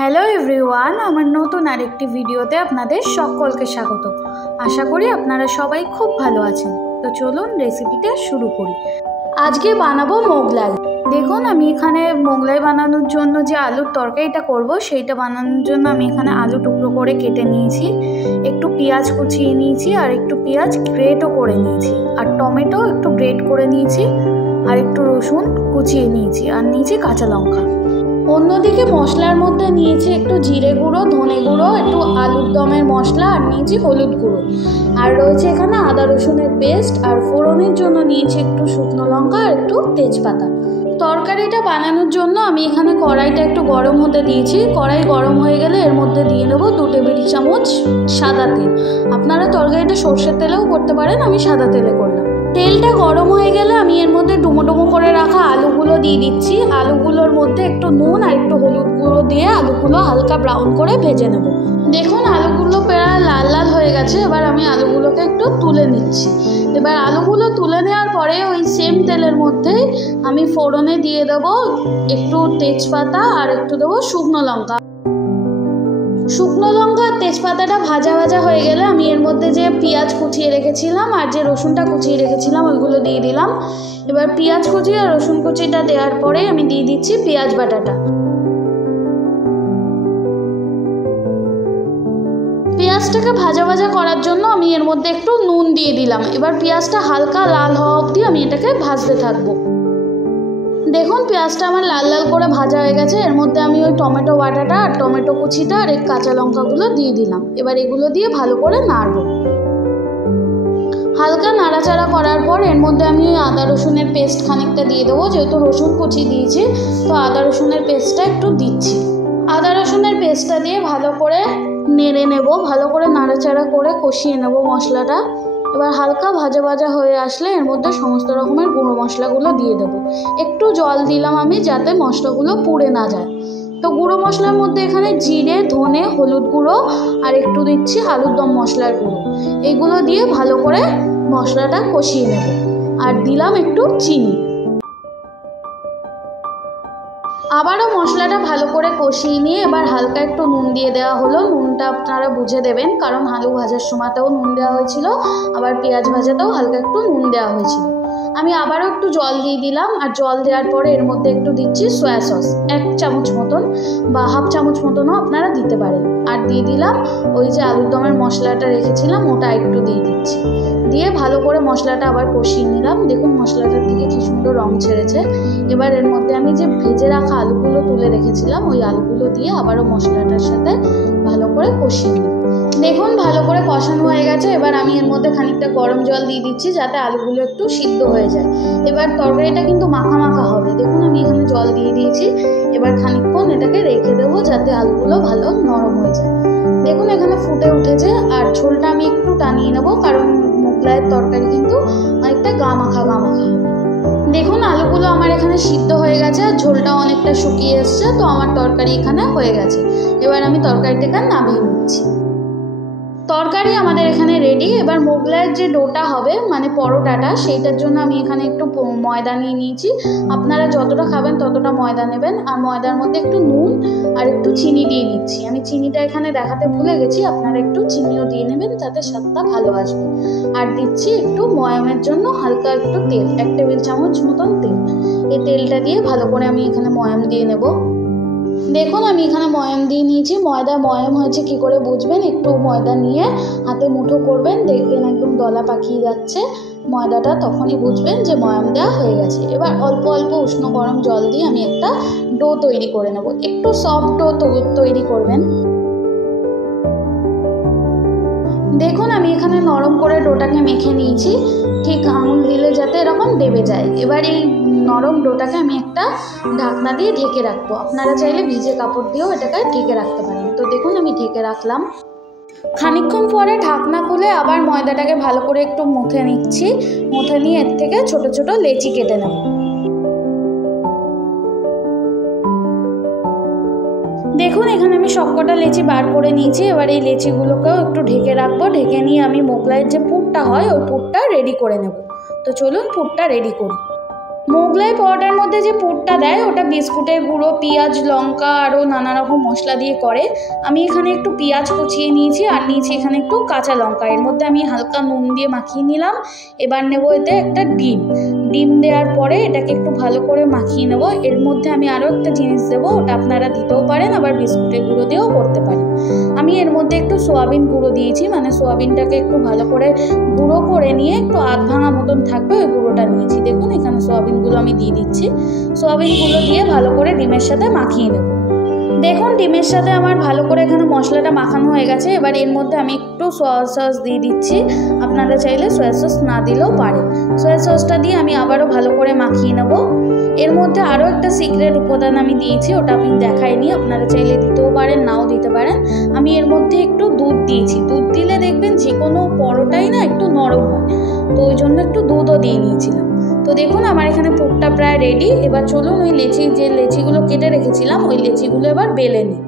Hello everyone, আমার নতুন আরেকটি ভিডিওতে আপনাদের সকলকে স্বাগত। আশা করি আপনারা সবাই খুব ভালো আছেন। তো চলুন রেসিপিটা শুরু করি। আজকে বানাবো মোগলাই। দেখুন, আমি এখানে মোগলাই বানানোর জন্য যে আলুর তরকারিটা করব সেইটা বানানোর জন্য আমি এখানে আলু টুকরো করে কেটে নিয়েছি, একটু পেঁয়াজ কুচিয়ে নিয়েছি, আর একটু পেঁয়াজ গ্রেটও করে নিয়েছি, আর টমেটো একটু গ্রেট করে নিয়েছি, আর একটু রসুন কুচিয়ে নিয়েছি, আর নিয়েছি কাঁচা লঙ্কা। অন্যদিকে মশলার মধ্যে নিয়েছি একটু জিরে গুঁড়ো, ধনে গুঁড়ো, একটু আলুর দমের মশলা, আর নিয়েছি হলুদ গুঁড়ো, আর রয়েছে এখানে আদা রসুনের পেস্ট, আর ফোড়নের জন্য নিয়েছি একটু শুকনো লঙ্কা আর একটু তেজপাতা। তরকারিটা বানানোর জন্য আমি এখানে কড়াইটা একটু গরম হতে দিয়েছি। কড়াই গরম হয়ে গেলে এর মধ্যে দিয়ে নেবো 2 টেবিল চামচ সাদা তেল। আপনারা তরকারিটা সর্ষের তেলেও করতে পারেন, আমি সাদা তেলে করলাম। তেলটা গরম হয়ে গেলে আমি এর মধ্যে ডুমো ডুমো করে রাখা আলুগুলো দিয়ে দিচ্ছি। আলুগুলোর মধ্যে একটু নুন আর একটু হলুদ গুঁড়ো দিয়ে আলুগুলো হালকা ব্রাউন করে ভেজে নেব। দেখুন, আলুগুলো প্রায় লাল লাল হয়ে গেছে। এবার আমি আলুগুলোকে একটু তুলে নিচ্ছি। এবার আলুগুলো তুলে নেওয়ার পরে ওই সেম তেলের মধ্যে আমি ফোড়নে দিয়ে দেবো একটু তেজপাতা আর একটু দেবো শুকনো লঙ্কা। শুকনো লঙ্কা আর তেজপাতাটা ভাজা ভাজা হয়ে গেলে আমি এর মধ্যে যে পেঁয়াজ কুচিয়ে রেখেছিলাম আর যে রসুনটা কুচিয়ে রেখেছিলাম ওইগুলো দিয়ে দিলাম। এবার পেঁয়াজ কুচি আর রসুন কুচিটা দেওয়ার পরে আমি দিয়ে দিচ্ছি পেঁয়াজ বাটাটা। পেঁয়াজটাকে ভাজা ভাজা করার জন্য আমি এর মধ্যে একটু নুন দিয়ে দিলাম। এবার পেঁয়াজটা হালকা লাল হওয়া অবধি আমি এটাকে ভাজতে থাকবো। দেখুন, পেঁয়াজটা আমার লাল লাল করে ভাজা হয়ে গেছে। এর মধ্যে আমি ওই টমেটো বাটাটা আর টমেটো কুচিটা আর এই কাঁচা লঙ্কাগুলো দিয়ে দিলাম। এবার এগুলো দিয়ে ভালো করে নাড়বো। হালকা নাড়াচাড়া করার পর এর মধ্যে আমি ওই আদা রসুনের পেস্ট খানিকটা দিয়ে দেবো। যেহেতু রসুন কুচি দিয়েছি তো আদা রসুনের পেস্টটা একটু দিচ্ছি। আদা রসুনের পেস্টটা দিয়ে ভালো করে নেড়ে নেব, ভালো করে নাড়াচাড়া করে কষিয়ে নেব মশলাটা। এবার হালকা ভাজা ভাজা হয়ে আসলে এর মধ্যে সমস্ত রকমের গুঁড়ো মশলাগুলো দিয়ে দেবো। একটু জল দিলাম আমি, যাতে মশলাগুলো পুড়ে না যায়। তো গুঁড়ো মশলার মধ্যে এখানে জিরে, ধনে, হলুদ গুঁড়ো আর একটু দিচ্ছি আলুর দম মশলার গুঁড়ো। এইগুলো দিয়ে ভালো করে মশলাটা কষিয়ে নেব। আর দিলাম একটু চিনি। আবারও মশলাটা ভালো করে কষিয়ে নিয়ে এবার হালকা একটু নুন দিয়ে দেওয়া হলো। নুনটা আপনারা বুঝে দেবেন, কারণ আলু ভাজার সময়তেও নুন দেওয়া হয়েছিল, আবার পেঁয়াজ ভাজাতেও হালকা একটু নুন দেওয়া হয়েছিল। আমি আবারও একটু জল দিয়ে দিলাম, আর জল দেওয়ার পরে এর মধ্যে একটু দিচ্ছি সয়া সস, 1 চামচ মতন বা হাফ চামচ মতনও আপনারা দিতে পারেন। আর দিয়ে দিলাম ওই যে আলুর দমের মশলাটা রেখেছিলাম ওটা একটু দিয়ে দিচ্ছি। দিয়ে ভালো করে মশলাটা আবার কষিয়ে নিলাম। দেখুন, মশলাটার দিকে কি সুন্দর রং ছেড়েছে। এবার এর মধ্যে আমি যে ভেজে রাখা আলুগুলো তুলে রেখেছিলাম ওই আলুগুলো দিয়ে আবারও মশলাটার সাথে ভালো করে কষিয়ে নিই। দেখুন, ভালো করে কষানো হয়ে গেছে। এবার আমি এর মধ্যে খানিকটা গরম জল দিয়ে দিচ্ছি, যাতে আলুগুলো একটু সিদ্ধ হয়ে যায়। এবার তরকারিটা কিন্তু মাখা মাখা হবে। দেখুন, আমি এখানে জল দিয়ে দিয়েছি। এবার খানিকক্ষণ এটাকে রেখে দেবো, যাতে আলুগুলো ভালো নরম হয়ে যায়। দেখুন, এখানে ফুটে উঠেছে। আর ঝোলটা আমি একটু টানিয়ে নেবো, কারণ মোগলাইয়ের তরকারি কিন্তু অনেকটা গা মাখা গা মাখা হবে। দেখুন, আলুগুলো আমার এখানে সিদ্ধ হয়ে গেছে, আর ঝোলটাও অনেকটা শুকিয়ে এসছে। তো আমার তরকারি এখানে হয়ে গেছে। এবার আমি তরকারিটাকে নামিয়ে নিচ্ছি। তরকারি আমাদের এখানে রেডি। এবার মোগলাইয়ের যে ডোটা হবে, মানে পরোটাটা, সেইটার জন্য আমি এখানে একটু ময়দা নিয়ে নিয়েছি। আপনারা যতটা খাবেন ততটা ময়দা নেবেন। আর ময়দার মধ্যে একটু নুন আর একটু চিনি দিয়ে নিচ্ছি। আমি চিনিটা এখানে দেখাতে ভুলে গেছি, আপনারা একটু চিনিও দিয়ে নেবেন, যাতে স্বাদটা ভালো আসবে। আর দিচ্ছি একটু ময়ামের জন্য হালকা একটু তেল, 1 টেবিল চামচ মতন তেল। এই তেলটা দিয়ে ভালো করে আমি এখানে ময়াম দিয়ে নেব। দেখুন, আমি এখানে ময়াম দিয়ে নিয়েছি। ময়দা ময়াম হয়েছে কি করে বুঝবেন? একটু ময়দা নিয়ে হাতে মুঠো করবেন, দেখবেন একদম দলা পাকিয়ে যাচ্ছে ময়দাটা, তখনই বুঝবেন যে ময়াম দেওয়া হয়ে গেছে। এবার অল্প অল্প উষ্ণ গরম জল দিয়ে আমি একটা ডো তৈরি করে নেব। একটু সফট ডো তৈরি করবেন। দেখুন, আমি এখানে নরম করে ডোটাকে মেখে নিয়েছি, ঠিক আঙুল দিলে যাতে এরকম দেবে যায়। এবার এই নরম ডোটাকে আমি একটা ঢাকনা দিয়ে ঢেকে রাখবো। আপনারা চাইলে ভিজে কাপড় দিয়েও এটাকে ঢেকে রাখতে পারেন। তো দেখুন, আমি ঢেকে রাখলাম। খানিকক্ষণ পরে ঢাকনা খুলে আবার ময়দাটাকে ভালো করে একটু মুথে নিচ্ছি। মুথে নিয়ে এর থেকে ছোট ছোট লেচি কেটে নেব। দেখুন, এখানে আমি সবকটা লেচি বার করে নিয়েছি। এবার এই লেচিগুলোকেও একটু ঢেকে রাখবো। ঢেকে নিয়ে আমি মোগলাইয়ের যে পুরটা হয় ওই পুরটা রেডি করে নেব। তো চলুন পুরটা রেডি করি। মোগলাই পরোটার মধ্যে যে পুরটা দেয় ওটা বিস্কুটের গুঁড়ো, পেঁয়াজ, লঙ্কা আরও নানা রকম মশলা দিয়ে করে। আমি এখানে একটু পেঁয়াজ কুচিয়ে নিয়েছি আর নিয়েছি এখানে একটু কাঁচা লঙ্কা। এর মধ্যে আমি হালকা নুন দিয়ে মাখিয়ে নিলাম। এবার নেব এতে একটা ডিম দেওয়ার পরে এটাকে একটু ভালো করে মাখিয়ে নেব। এর মধ্যে আমি আরও একটা জিনিস দেবো, ওটা আপনারা দিতেও পারেন, আবার বিস্কুটের গুঁড়ো দিয়েও করতে পারেন। আমি এর মধ্যে একটু সোয়াবিন গুঁড়ো দিয়েছি, মানে সোয়াবিনটাকে একটু ভালো করে গুঁড়ো করে নিয়ে একটু আধ ভাঙা মতন থাকবে ওই গুঁড়োটা নিয়েছি। দেখুন এখানে সোয়াবিনগুলো আমি দিয়ে দিচ্ছি। সোয়াবিনগুলো দিয়ে ভালো করে ডিমের সাথে মাখিয়ে নেব। দেখুন ডিমের সাথে আমার ভালো করে এখানে মশলাটা মাখানো হয়ে গেছে। এবার এর মধ্যে আমি একটু সয়া সস দিয়ে দিচ্ছি, আপনারা চাইলে সয়া সস না দিলেও পারে। সয়া সসটা দিয়ে আমি আবারও ভালো করে মাখিয়ে নেব। এর মধ্যে আরও একটা সিক্রেট উপাদান আমি দিয়েছি, ওটা আমি দেখাইনি, আপনারা চাইলে দিতেও পারেন নাও দিতে পারেন। আমি এর মধ্যে একটু দুধ দিয়েছি। দুধ দিলে দেখবেন যে কোনো পরোটাই না একটু নরম হয়, তো ওই জন্য একটু দুধও দিয়ে নিয়েছিলাম। তো দেখুন আমার এখানে পুরটা প্রায় রেডি। এবার চলুন ওই লেচিগুলো কেটে রেখেছিলাম ওই লেচিগুলো এবার বেলে নিই।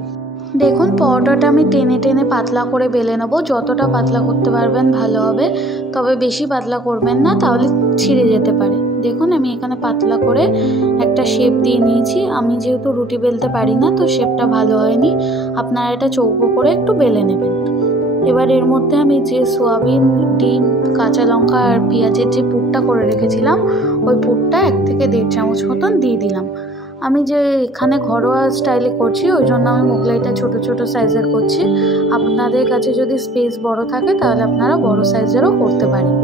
দেখুন পরোটাটা আমি টেনে টেনে পাতলা করে বেলে নেবো। যতটা পাতলা করতে পারবেন ভালো হবে, তবে বেশি পাতলা করবেন না, তাহলে ছিঁড়ে যেতে পারে। দেখুন আমি এখানে পাতলা করে একটা শেপ দিয়ে নিয়েছি। আমি যেহেতু রুটি বেলতে পারি না, তো শেপটা ভালো হয়নি, আপনারা এটা চৌকো করে একটু বেলে নেবেন। এবার এর মধ্যে আমি যে সোয়াবিন, ডিম, কাঁচা লঙ্কা আর পেঁয়াজের যে পুরটা করে রেখেছিলাম ওই পুরটা 1 থেকে 1.5 চামচ মতন দিয়ে দিলাম। আমি যে এখানে ঘরোয়া স্টাইলে করছি ওই জন্য আমি মোগলাইটা ছোট ছোট সাইজের করছি। আপনাদের কাছে যদি স্পেস বড় থাকে তাহলে আপনারা বড় সাইজেরও করতে পারেন।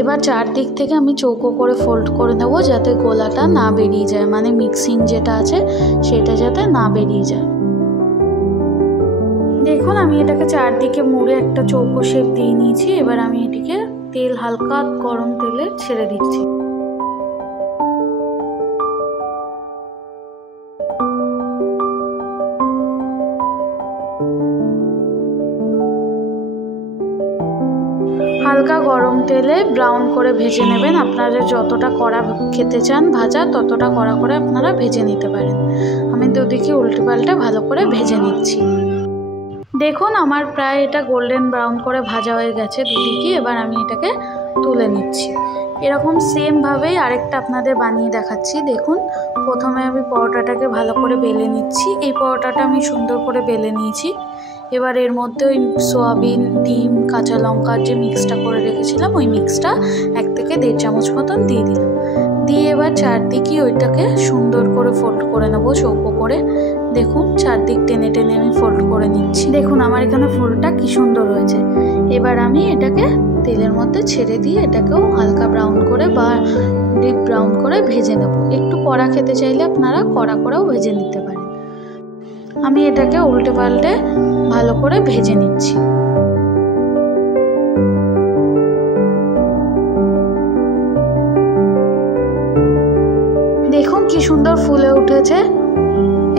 এবার চারদিক থেকে আমি চৌকো করে ফোল্ড করে নেব, যাতে গোলাটা না বেরিয়ে যায়, মানে মিক্সিং যেটা আছে সেটা যাতে না বেরিয়ে যায়। দেখুন আমি এটাকে চারদিকে মুড়ে একটা চৌকো শেপ দিয়ে নিয়েছি। এবার আমি এটিকে হালকা গরম তেলে ছেড়ে দিচ্ছি। হালকা গরম তেলে ব্রাউন করে ভেজে নেবেন। আপনারা যতটা কড়া খেতে চান ভাজা, ততটা কড়া করে আপনারা ভেজে নিতে পারেন। আমি দুদিকে উল্টে পাল্টে ভালো করে ভেজে নিচ্ছি। দেখুন আমার প্রায় এটা গোল্ডেন ব্রাউন করে ভাজা হয়ে গেছে দুদিকে। এবার আমি এটাকে তুলে নিচ্ছি। এরকম সেমভাবেই আরেকটা আপনাদের বানিয়ে দেখাচ্ছি। দেখুন প্রথমে আমি পরোটাটাকে ভালো করে বেলে নিচ্ছি। এই পরোটাটা আমি সুন্দর করে বেলে নিয়েছি। এবার এর মধ্যে ওই সোয়াবিন, ডিম, কাঁচা লঙ্কার যে মিক্সটা করে রেখেছিলাম ওই মিক্সটা 1 থেকে 1.5 চামচ মতন দিয়ে দিলাম। দিয়ে এবার চারদিকে ওইটাকে সুন্দর করে ফোল্ড করে নেবো চৌকো করে। দেখুন চারদিক টেনে টেনে আমি ফোল্ড করে নিচ্ছি। দেখুন আমার এখানে ফোল্ডটা কি সুন্দর হয়েছে। এবার আমি এটাকে তেলের মধ্যে ছেড়ে দিয়ে এটাকেও হালকা ব্রাউন করে বা ডিপ ব্রাউন করে ভেজে নেব। একটু কড়া খেতে চাইলে আপনারা কড়া করেও ভেজে নিতে পারেন। আমি এটাকে উল্টে পাল্টে ভালো করে ভেজে নিচ্ছি। দেখুন কি সুন্দর ফুলে উঠেছে।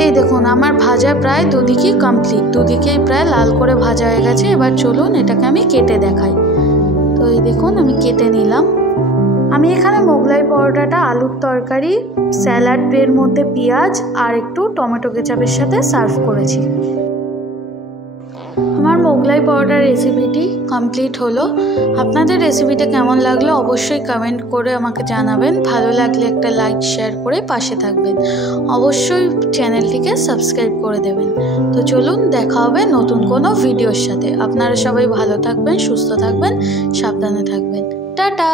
এই দেখুন আমার ভাজা প্রায় দুদিকেই কমপ্লিট, দুদিকেই প্রায় লাল করে ভাজা হয়ে গেছে। এবার চলুন এটাকে আমি কেটে দেখাই। তো এই দেখুন আমি কেটে নিলাম। আমি এখানে মোগলাই পরোটাটা আলুর তরকারি, স্যালাডের মধ্যে পেঁয়াজ আর একটু টমেটো কেচাপের সাথে সার্ভ করেছি। আমার মোগলাই পরোটার রেসিপিটি কমপ্লিট হলো। আপনাদের রেসিপিটা কেমন লাগলো অবশ্যই কমেন্ট করে আমাকে জানাবেন। ভালো লাগলে একটা লাইক শেয়ার করে পাশে থাকবেন। অবশ্যই চ্যানেলটিকে সাবস্ক্রাইব করে দেবেন। তো চলুন দেখা হবে নতুন কোনো ভিডিওর সাথে। আপনারা সবাই ভালো থাকবেন, সুস্থ থাকবেন, সাবধানে থাকবেন। টাটা।